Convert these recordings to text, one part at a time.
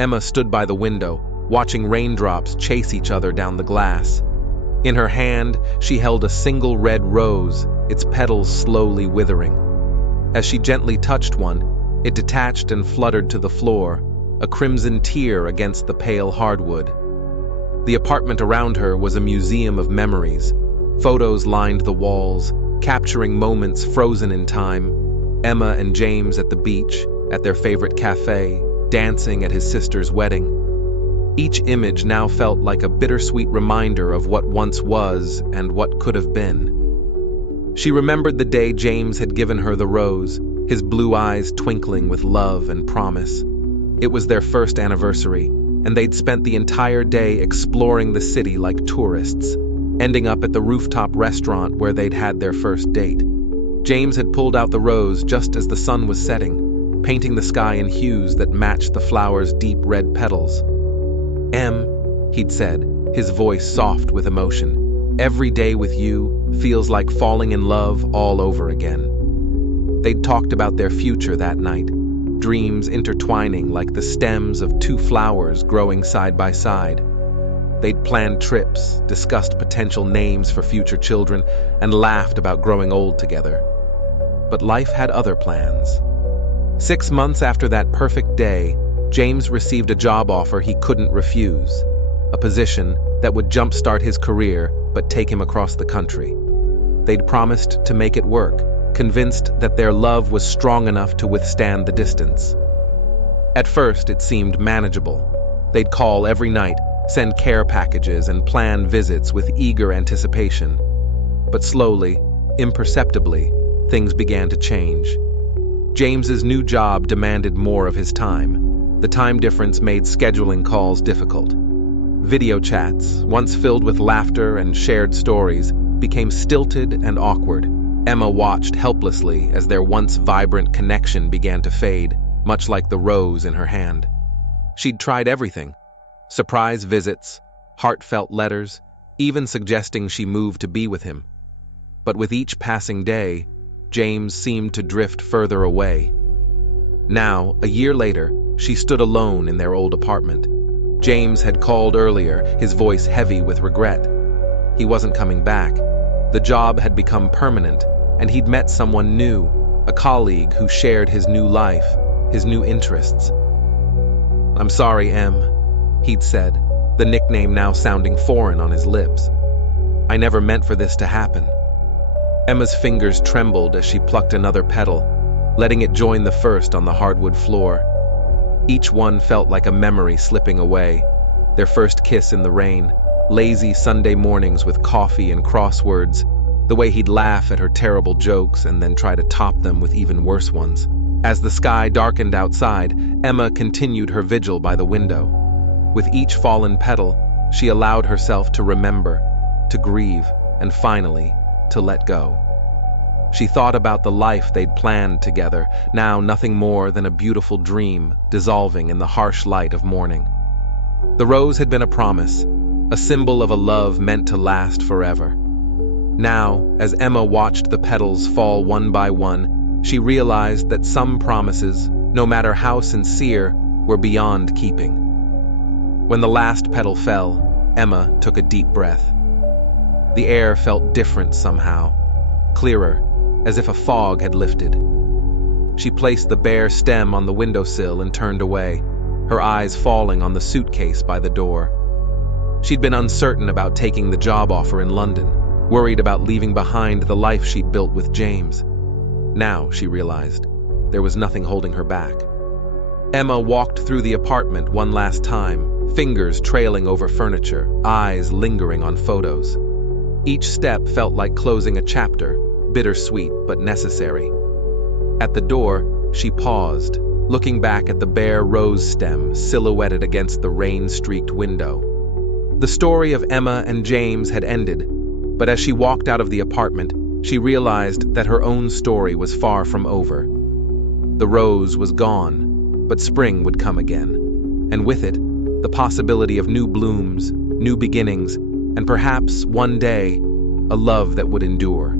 Emma stood by the window, watching raindrops chase each other down the glass. In her hand, she held a single red rose, its petals slowly withering. As she gently touched one, it detached and fluttered to the floor, a crimson tear against the pale hardwood. The apartment around her was a museum of memories. Photos lined the walls, capturing moments frozen in time. Emma and James at the beach, at their favorite cafe, dancing at his sister's wedding. Each image now felt like a bittersweet reminder of what once was and what could have been. She remembered the day James had given her the rose, his blue eyes twinkling with love and promise. It was their first anniversary, and they'd spent the entire day exploring the city like tourists, ending up at the rooftop restaurant where they'd had their first date. James had pulled out the rose just as the sun was setting, painting the sky in hues that matched the flower's deep red petals. He'd said, his voice soft with emotion. Every day with you feels like falling in love all over again. They'd talked about their future that night, dreams intertwining like the stems of two flowers growing side by side. They'd planned trips, discussed potential names for future children, and laughed about growing old together. But life had other plans. 6 months after that perfect day, James received a job offer he couldn't refuse, a position that would jumpstart his career but take him across the country. They'd promised to make it work, convinced that their love was strong enough to withstand the distance. At first, it seemed manageable. They'd call every night, send care packages, and plan visits with eager anticipation. But slowly, imperceptibly, things began to change. James's new job demanded more of his time. The time difference made scheduling calls difficult. Video chats, once filled with laughter and shared stories, became stilted and awkward. Emma watched helplessly as their once vibrant connection began to fade, much like the rose in her hand. She'd tried everything: surprise visits, heartfelt letters, even suggesting she move to be with him. But with each passing day, James seemed to drift further away. Now, a year later, she stood alone in their old apartment. James had called earlier, his voice heavy with regret. He wasn't coming back. The job had become permanent, and he'd met someone new, a colleague who shared his new life, his new interests. "I'm sorry, Em," he'd said, the nickname now sounding foreign on his lips. "I never meant for this to happen." Emma's fingers trembled as she plucked another petal, letting it join the first on the hardwood floor. Each one felt like a memory slipping away. Their first kiss in the rain, lazy Sunday mornings with coffee and crosswords, the way he'd laugh at her terrible jokes and then try to top them with even worse ones. As the sky darkened outside, Emma continued her vigil by the window. With each fallen petal, she allowed herself to remember, to grieve, and finally, to let go. She thought about the life they'd planned together, now nothing more than a beautiful dream dissolving in the harsh light of morning. The rose had been a promise, a symbol of a love meant to last forever. Now, as Emma watched the petals fall one by one, she realized that some promises, no matter how sincere, were beyond keeping. When the last petal fell, Emma took a deep breath. The air felt different somehow, clearer, as if a fog had lifted. She placed the bare stem on the windowsill and turned away, her eyes falling on the suitcase by the door. She'd been uncertain about taking the job offer in London, worried about leaving behind the life she'd built with James. Now, she realized, there was nothing holding her back. Emma walked through the apartment one last time, fingers trailing over furniture, eyes lingering on photos. Each step felt like closing a chapter, bittersweet but necessary. At the door, she paused, looking back at the bare rose stem silhouetted against the rain-streaked window. The story of Emma and James had ended, but as she walked out of the apartment, she realized that her own story was far from over. The rose was gone, but spring would come again, and with it, the possibility of new blooms, new beginnings, and perhaps, one day, a love that would endure.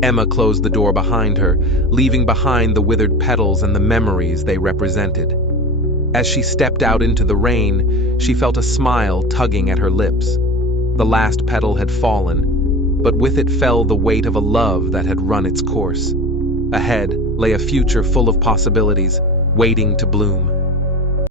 Emma closed the door behind her, leaving behind the withered petals and the memories they represented. As she stepped out into the rain, she felt a smile tugging at her lips. The last petal had fallen, but with it fell the weight of a love that had run its course. Ahead lay a future full of possibilities, waiting to bloom.